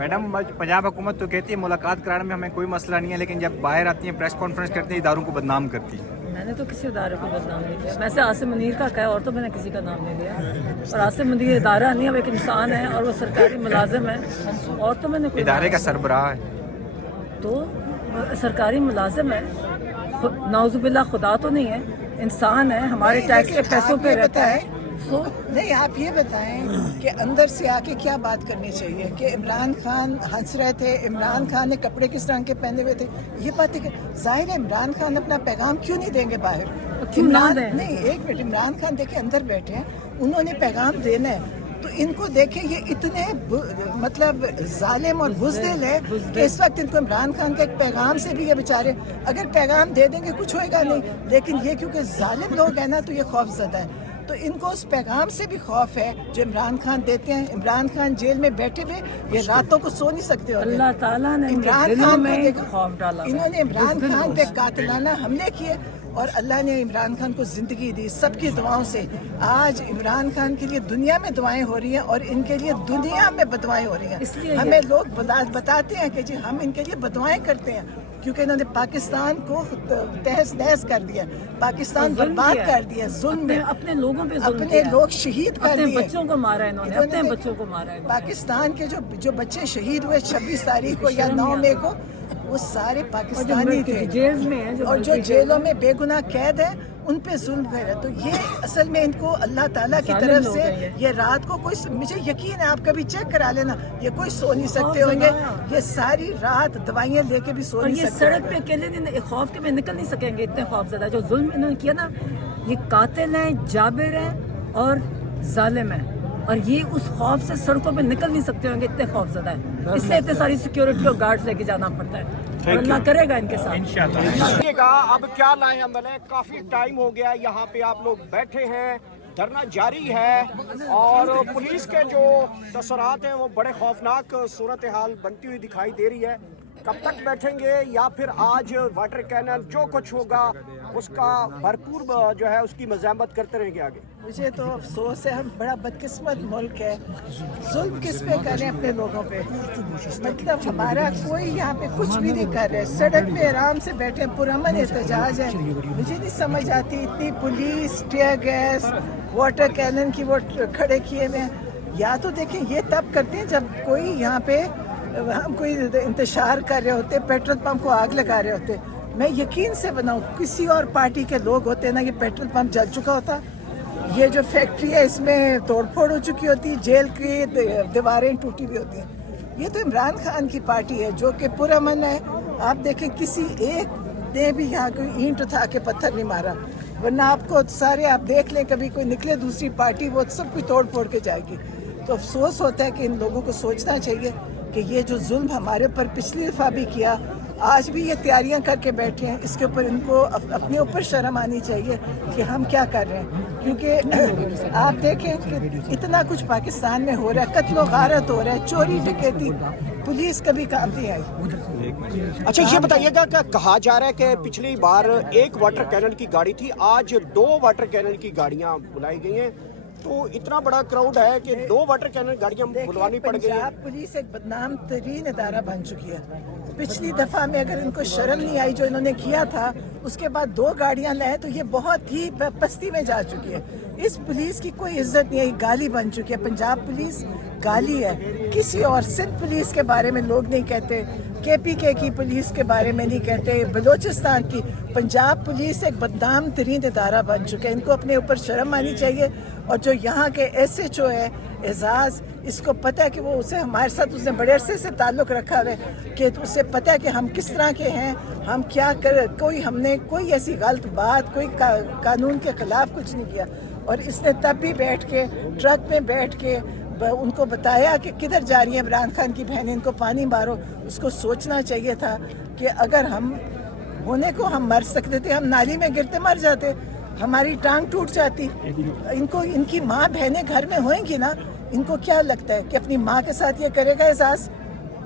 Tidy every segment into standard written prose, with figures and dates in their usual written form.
Madam Punjab हुकूमत तो कहती है मुलाकात कराने में हमें कोई मसला नहीं है, लेकिन जब बाहर आती हैं प्रेस कॉन्फ्रेंस करती हैं इदारों को बदनाम करती हैं। मैंने तो किसी इदारे को बदनाम नहीं किया। वैसे आसिम मुनीर का कहा और तो मैंने किसी का नाम नहीं लिया। और आसिम मुनीर इदारा नहीं है, वो एक इंसान है और वो सरकारी मुलाजिम है, और तो मैंने कोई इदारे का सरबराह है तो सरकारी मुलाजिम है, नाउजुबिल्ला खुदा तो नहीं है, इंसान है, हमारे टैक्स के पैसों पे रहता है। नहीं, आप ये बताएं कि अंदर से आके क्या बात करनी चाहिए कि इमरान खान हंस रहे थे, इमरान खान ने कपड़े किस रंग के पहने हुए थे, ये बातें जाहिर है इमरान खान अपना पैगाम क्यों नहीं देंगे बाहर? क्यों ना दें? नहीं, एक मिनट, इमरान खान देखे अंदर बैठे हैं, उन्होंने पैगाम देना है तो इनको देखें, ये इतने मतलब जालिम और बुज़दिल है कि इस वक्त इनको इमरान खान के एक पैगाम से भी ये बेचारे अगर पैगाम दे देंगे कुछ होएगा नहीं, लेकिन ये क्योंकि जालिम लोग हैं ना तो ये खौफज़दा है, तो इनको उस पैगाम से भी खौफ है जो इमरान खान देते हैं। इमरान खान जेल में बैठे हुए ये रातों को सो नहीं सकते होते। अल्लाह ताला ने इमरान दिलों खान में को खौफ डाला। इन्होंने इमरान खान पे कातिलाना हमले किए और अल्लाह ने इमरान खान को ज़िंदगी दी सबकी दुआओं से। आज इमरान खान के लिए दुनिया में दुआएं हो रही हैं और इनके लिए दुनिया में बदुआएं हो रही हैं। हमें लोग बताते हैं कि जी हम इनके लिए बदुआएं करते हैं क्योंकि इन्होंने पाकिस्तान को तहस नहस कर दिया, पाकिस्तान बर्बाद कर दिया, जुल्म में अपने लोगों पे जुल्म अपने किया। लोग शहीद कर अपने दिए, बच्चों को मारा इन्होंने, अपने बच्चों को मारा इन्होंने। पाकिस्तान के जो बच्चे शहीद हुए 26 तारीख को या 9 मई को, वो सारे पाकिस्तानी थे जेल में हैं, और जो जेलों में बेगुनाह कैद है उन पे जुल्म कर रहे। तो ये असल में इनको अल्लाह ताला की तरफ से ये रात को कोई, मुझे यकीन है आप कभी चेक करा लेना, ये कोई सो नहीं सकते होंगे, ये सारी रात दवाइयाँ लेके भी सो नहीं सकते। सड़क पे अकेले दिन खौफ के में निकल नहीं सकेंगे, इतने खौफज़दा जो जुल्म इन्होंने किया ना, ये कातिल हैं, जाबिर हैं और जालिम हैं, और ये उस खौफ से सड़कों पे निकल नहीं सकते होंगे, इतने खौफज़दा है, इसलिए इतने सारी सिक्योरिटी और गार्ड्स लेके जाना पड़ता है। और अल्लाह करेगा इनके साथ इंशाअल्लाह। अब क्या लाए अमल है, काफ़ी टाइम हो गया यहाँ पे आप लोग बैठे हैं, धरना जारी है और पुलिस के जो तसरात हैं वो बड़े खौफनाक सूरत हाल बनती हुई दिखाई दे रही है। कब तक बैठेंगे या फिर आज वाटर कैनल जो कुछ होगा उसका भरपूर जो है उसकी मज़ामत करते रहेंगे आगे? मुझे तो अफसोस है, हम बड़ा बदकिस्मत मुल्क है, जुल्म किस पे करें अपने लोगों पे, मतलब हमारा कोई यहाँ पे कुछ भी नहीं कर रहे, सड़क पे आराम से बैठे पुरअमन एहतजाज है। मुझे नहीं समझ आती इतनी police, tear gas, water cannon की वो खड़े किए हुए। या तो देखें ये तब करते हैं जब कोई यहाँ पे हम कोई इंतशार कर रहे होते, पेट्रोल पंप को आग लगा रहे होते, मैं यकीन से बनाऊँ किसी और पार्टी के लोग होते ना, ये पेट्रोल पंप जल चुका होता, ये जो फैक्ट्री है इसमें तोड़फोड़ हो चुकी होती, जेल की दीवारें टूटी हुई होती हैं। ये तो इमरान खान की पार्टी है जो कि पुरअमन है। आप देखें किसी एक ने भी यहाँ कोई ईंट उठा के पत्थर नहीं मारा, वरना आपको सारे आप देख लें कभी कोई निकले दूसरी पार्टी वो सब कुछ तोड़ फोड़ के जाएगी। तो अफसोस होता है कि इन लोगों को सोचना चाहिए कि ये जो जुल्म हमारे ऊपर पिछली दफ़ा भी किया, आज भी ये तैयारियां करके बैठे हैं, इसके ऊपर इनको अपने ऊपर शर्म आनी चाहिए कि हम क्या कर रहे हैं। क्योंकि आप देखें कि इतना कुछ पाकिस्तान में हो रहा है, कत्लो गारत हो रहा है, चोरी डकैती, पुलिस कभी काम नहीं आई। अच्छा ये बताइएगा कि कहा जा रहा है कि पिछली बार एक वाटर कैनल की गाड़ी थी, आज 2 वाटर कैनल की गाड़ियां बुलाई गई हैं, तो इतना बड़ा क्राउड है कि 2 वाटर कैनल गाड़ियां बुलवानी पड़ गई हैं। पंजाब पुलिस एक बदनाम तरीन इदारा बन चुकी है। पिछली दफ़ा में अगर इनको शर्म नहीं आई जो इन्होंने किया था, उसके बाद 2 गाड़ियां लाए तो ये बहुत ही पस्ती में जा चुकी है। इस पुलिस की कोई इज्जत नहीं है, गाली बन चुकी है। पंजाब पुलिस गाली है किसी और। सिंध पुलिस के बारे में लोग नहीं कहते, KPK की पुलिस के बारे में नहीं कहते, बलूचिस्तान की। पंजाब पुलिस एक बदनाम तरीन इदारा बन चुका है, इनको अपने ऊपर शर्म आनी चाहिए। और जो यहाँ के SHO है एजाज, इसको पता है कि वो उसे हमारे साथ उसने बड़े अरसे से ताल्लुक़ रखा है कि उसे पता है कि हम किस तरह के हैं, हम क्या कर, हमने कोई ऐसी गलत बात, कोई कानून के ख़िलाफ़ कुछ नहीं किया। और इसने तब भी बैठ के ट्रक में बैठ के उनको बताया कि किधर जा रही है इमरान खान की बहनें, इनको पानी मारो। उसको सोचना चाहिए था कि अगर हम होने को हम मर सकते थे, हम नाली में गिरते मर जाते, हमारी टांग टूट जाती। इनको इनकी माँ बहनें घर में होंगी ना, इनको क्या लगता है कि अपनी माँ के साथ ये करेगा एहसास?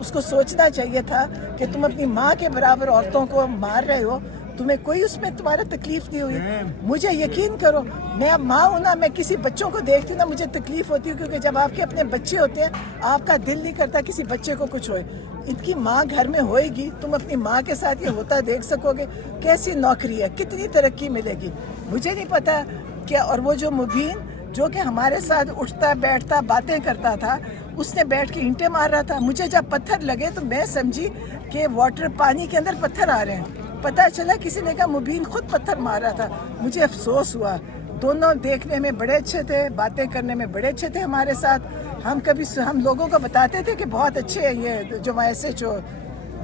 उसको सोचना चाहिए था कि तुम अपनी माँ के बराबर औरतों को मार रहे हो, तुम्हें कोई उसमें तुम्हारा तकलीफ नहीं हुई? मुझे यकीन करो, मैं अब माँ हूँ ना, मैं किसी बच्चों को देखती हूँ ना मुझे तकलीफ होती है, क्योंकि जब आपके अपने बच्चे होते हैं आपका दिल नहीं करता किसी बच्चे को कुछ होए। इनकी माँ घर में होएगी, तुम अपनी माँ के साथ ये होता देख सकोगे? कैसी नौकरी है, कितनी तरक्की मिलेगी, मुझे नहीं पता क्या। और वो जो मुबीन जो कि हमारे साथ उठता बैठता बातें करता था, उसने बैठ के ईंटें मार रहा था। मुझे जब पत्थर लगे तो मैं समझी कि वाटर पानी के अंदर पत्थर आ रहे हैं। पता चला किसी ने कहा मुबीन खुद पत्थर मार रहा था। मुझे अफसोस हुआ। दोनों देखने में बड़े अच्छे थे, बातें करने में बड़े अच्छे थे हमारे साथ। हम लोगों को बताते थे कि बहुत अच्छे हैं ये जो SHO,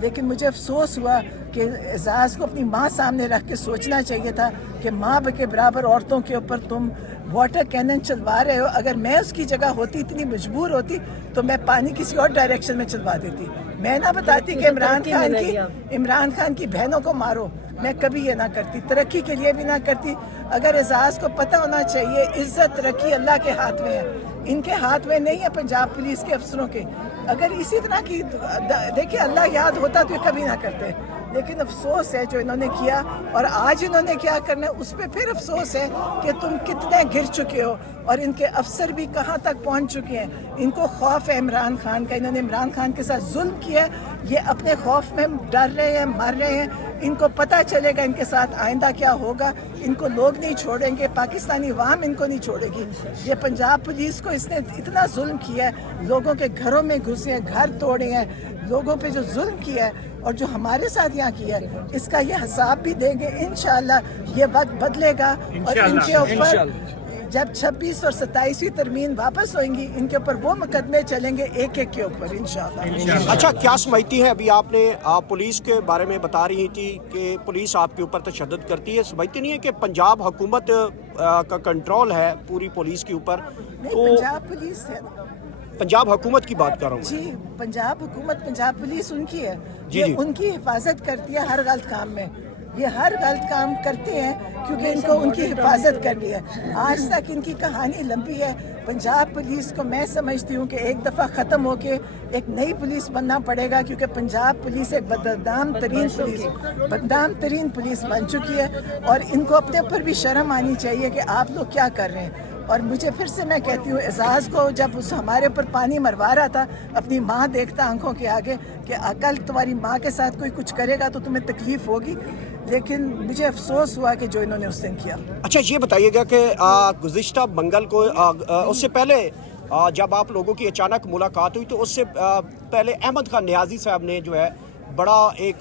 लेकिन मुझे अफसोस हुआ कि एजाज को अपनी माँ सामने रख के सोचना चाहिए था कि माँ के बराबर औरतों के ऊपर तुम वाटर कैनन चलवा रहे हो। अगर मैं उसकी जगह होती, इतनी मजबूर होती, तो मैं पानी किसी और डायरेक्शन में चलवा देती। मैं ना बताती कि इमरान खान की बहनों को मारो, मैं कभी ये ना करती, तरक्की के लिए भी ना करती। अगर एजाज को पता होना चाहिए इज्जत तरक्की अल्लाह के हाथ में है, इनके हाथ में नहीं है, पंजाब पुलिस के अफसरों के। अगर इसी तरह की देखिए अल्लाह याद होता तो ये कभी ना करते, लेकिन अफसोस है जो इन्होंने किया। और आज इन्होंने क्या करना है उस पर फिर अफसोस है कि तुम कितने गिर चुके हो और इनके अफसर भी कहाँ तक पहुँच चुके हैं। इनको खौफ है इमरान खान का, इन्होंने इमरान खान के साथ जुल्म किया, ये अपने खौफ में डर रहे हैं, मर रहे हैं। इनको पता चलेगा इनके साथ आइंदा क्या होगा, इनको लोग नहीं छोड़ेंगे, पाकिस्तानी अवाम इनको नहीं छोड़ेगी। ये पंजाब पुलिस को इसने इतना जुल्म किया है, लोगों के घरों में घुसे हैं, घर तोड़े हैं, लोगों पे जो जुल्म किया है और जो हमारे साथ यहाँ किया है, इसका ये हिसाब भी देंगे इंशाल्लाह। ये वक्त बदलेगा और इनके ऊपर जब 26 और 27वीं तरमीम वापस होंगी, इनके ऊपर वो मुकदमे चलेंगे एक एक के ऊपर इंशाल्लाह। अच्छा, क्या समझती हैं अभी आपने पुलिस के बारे में बता रही थी कि पुलिस आपके ऊपर तशद्दुद करती है, समझती नहीं है कि पंजाब हुकूमत का कंट्रोल है पूरी पुलिस के ऊपर? तो पंजाब पुलिस है ना, पंजाब हुकूमत की बात कर रहा हूँ जी, पंजाब हुकूमत, पंजाब पुलिस उनकी है, जी, ये जी। उनकी हिफाजत करती है हर गलत काम में। ये हर गलत काम करते हैं क्योंकि इनको उनकी हिफाजत करनी है। आज तक इनकी कहानी लंबी है। पंजाब पुलिस को मैं समझती हूँ कि एक दफ़ा ख़त्म होके एक नई पुलिस बनना पड़ेगा, क्योंकि पंजाब पुलिस एक बदनाम तरीन पुलिस बन चुकी है और इनको अपने ऊपर भी शर्म आनी चाहिए कि आप लोग क्या कर रहे हैं। और मुझे फिर से मैं कहती हूँ, एजाज को जब उस हमारे ऊपर पानी मरवा रहा था, अपनी माँ देखता आंखों के आगे कि अकल तुम्हारी माँ के साथ कोई कुछ करेगा तो तुम्हें तकलीफ होगी, लेकिन मुझे अफसोस हुआ कि जो इन्होंने उस दिन किया। अच्छा, ये बताइएगा कि गुज़िश्ता मंगल को उससे पहले जब आप लोगों की अचानक मुलाकात हुई, तो उससे पहले अहमद खान नियाज़ी साहब ने जो है बड़ा एक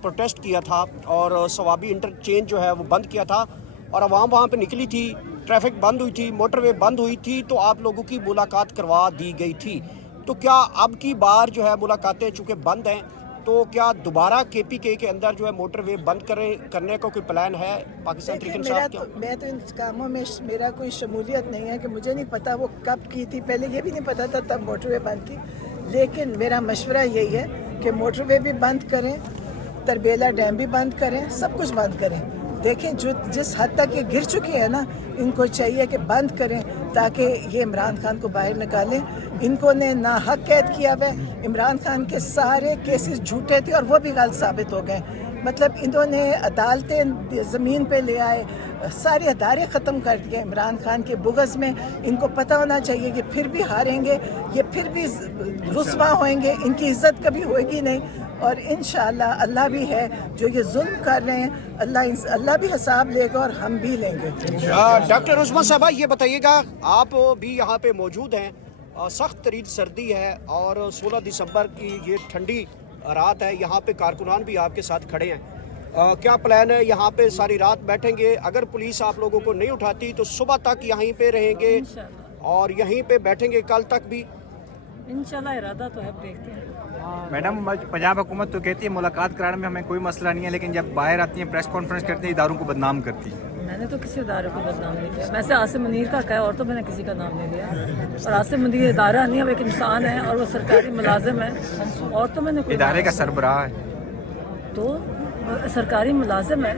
प्रोटेस्ट किया था और सवाबी इंटरचेंज जो है वो बंद किया था और आवाम वहाँ पे निकली थी, ट्रैफिक बंद हुई थी, मोटरवे बंद हुई थी, तो आप लोगों की मुलाकात करवा दी गई थी। तो क्या अब की बार जो है मुलाकातें चूँकि बंद हैं, तो क्या दोबारा KPK के अंदर जो है मोटरवे बंद करने का कोई प्लान है पाकिस्तान तहरीक इंसाफ? मैं तो इन कामों में मेरा कोई शमूलियत नहीं है कि मुझे नहीं पता वो कब की थी, पहले ये भी नहीं पता था तब मोटरवे बंद की। लेकिन मेरा मशवरा यही है कि मोटरवे भी बंद करें, तरबेला डैम भी बंद करें, सब कुछ बंद करें। देखें जो जिस हद तक ये गिर चुके हैं ना, इनको चाहिए कि बंद करें ताकि ये इमरान खान को बाहर निकालें। इनको ने ना हक कैद किया हुआ, इमरान खान के सारे केसेस झूठे थे और वो भी गलत साबित हो गए। मतलब इन्होंने अदालतें ज़मीन पे ले आए, सारे अदारे ख़त्म कर दिए इमरान खान के बुग़्ज़ में। इनको पता होना चाहिए कि फिर भी हारेंगे, ये फिर भी रुस्वा होएंगे, इनकी इज़्ज़त कभी होएगी नहीं। और इंशाअल्लाह अल्लाह भी है जो ये जुल्म कर रहे हैं, अल्लाह भी हिसाब लेगा और हम भी लेंगे। डॉक्टर उस्मा साहबा, ये बताइएगा, आप भी यहाँ पे मौजूद हैं, सख्त तरीन सर्दी है और 16 दिसंबर की ये ठंडी रात है, यहाँ पे कारकुनान भी आपके साथ खड़े हैं, क्या प्लान है? यहाँ पे सारी रात बैठेंगे? अगर पुलिस आप लोगों को नहीं उठाती तो सुबह तक यहीं पे रहेंगे और यहीं पे बैठेंगे कल तक भी? इंशाल्लाह इरादा तो है, देखते हैं। मैडम, पंजाब हुकूमत तो कहती है मुलाकात कराने में हमें कोई मसला नहीं है, लेकिन जब बाहर आती हैं प्रेस कॉन्फ्रेंस करती हैं इदारों को बदनाम करती है। मैंने तो किसी इदारे को बदनाम नहीं किया। वैसे आसिम मुनीर का कहा और तो मैंने किसी का नाम नहीं लिया। और आसिम मुनीर इदारा नहीं है, वो एक इंसान है और वो सरकारी मुलाजिम है, और तो मैंने कोई इदारे का सरबराह है, तो सरकारी मुलाजिम है,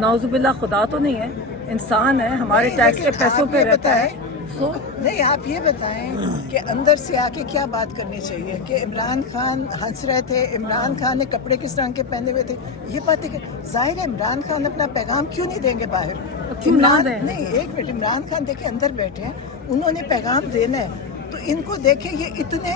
नाउजुबिल्लाह खुदा तो नहीं है, इंसान है, हमारे टैक्स के पैसों पे रहता है। नहीं, आप ये बताएं कि अंदर से आके क्या बात करनी चाहिए कि इमरान खान हंस रहे थे, इमरान खान ने कपड़े किस रंग के पहने हुए थे, ये बातें जाहिर है इमरान खान अपना पैगाम क्यों नहीं देंगे बाहर? क्यों ना इमरान दें? नहीं, एक मिनट, इमरान खान देखे अंदर बैठे हैं, उन्होंने पैगाम देना है, तो इनको देखे ये इतने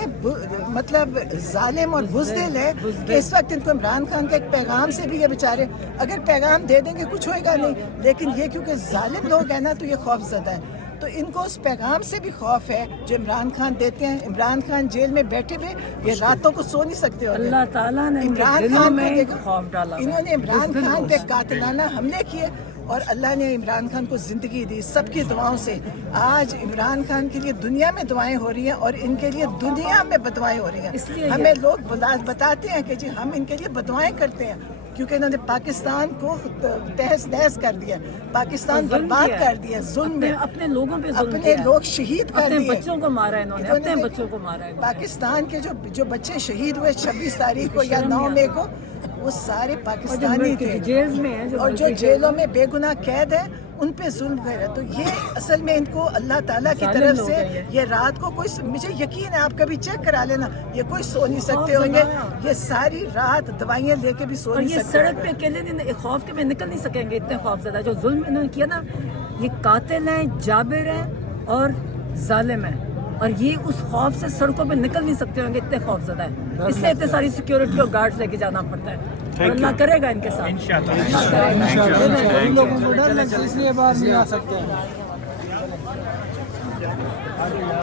मतलब जालिम और बुज़दिल है कि इस वक्त इनको इमरान खान के एक पैगाम से भी ये बेचारे अगर पैगाम दे देंगे कुछ होएगा नहीं, लेकिन ये क्योंकि जालिम लोग हैं ना तो ये खौफज़दा है, तो इनको उस पैगाम से भी खौफ है जो इमरान खान देते हैं। इमरान खान जेल में बैठे हुए ये रातों को सो नहीं सकते होते। अल्लाह ताला ने इनके इमरान दिलों खान में को देखो, खौफ डाला। इन्होंने इमरान खान पे कातिलाना हमले किए और अल्लाह ने इमरान खान को जिंदगी दी सबकी दुआओं से। आज इमरान खान के लिए दुनिया में दुआएं हो रही हैं और इनके लिए दुनिया में बदुआएं हो रही इसलिए हैं। हमें लोग बताते हैं कि जी हम इनके लिए बदुआएं करते हैं क्योंकि इन्होंने पाकिस्तान को तहस नहस कर दिया, पाकिस्तान बर्बाद कर दिया, जुल्म में अपने लोगों पे जुल्म अपने किया। लोग शहीद कर अपने दिए, बच्चों को मारा इन्होंने, अपने बच्चों को मारा इन्होंने। पाकिस्तान के जो बच्चे शहीद हुए 26 तारीख को या 9 मई को, वो सारे पाकिस्तानी थे जेल में हैं, और जो जेलों में बेगुनाह कैद है उन पे जुल्म कर रहा है। तो ये असल में इनको अल्लाह ताला की जालिम तरफ लोग से हैं ये रात को कोई, मुझे यकीन है आप कभी चेक करा लेना, ये कोई सो नहीं सकते होंगे, ये सारी रात दवाइयाँ लेके भी सो और नहीं ये सकते सड़क होंगे। पे अकेले दिन खौफ के में निकल नहीं सकेंगे, इतने खौफज़दा जो जुल्म इन्होंने किया ना, ये कातिल हैं, जाबिर हैं और जालिम हैं, और ये उस खौफ से सड़कों पे निकल नहीं सकते होंगे, इतने खौफज़दा है। इसलिए इतने सारी सिक्योरिटी और गार्ड्स लेके जाना पड़ता है और अल्लाह करेगा इनके साथ। इंशाल्लाह। लोगों को डर लगता है इसलिए बाहर नहीं आ सकते हैं।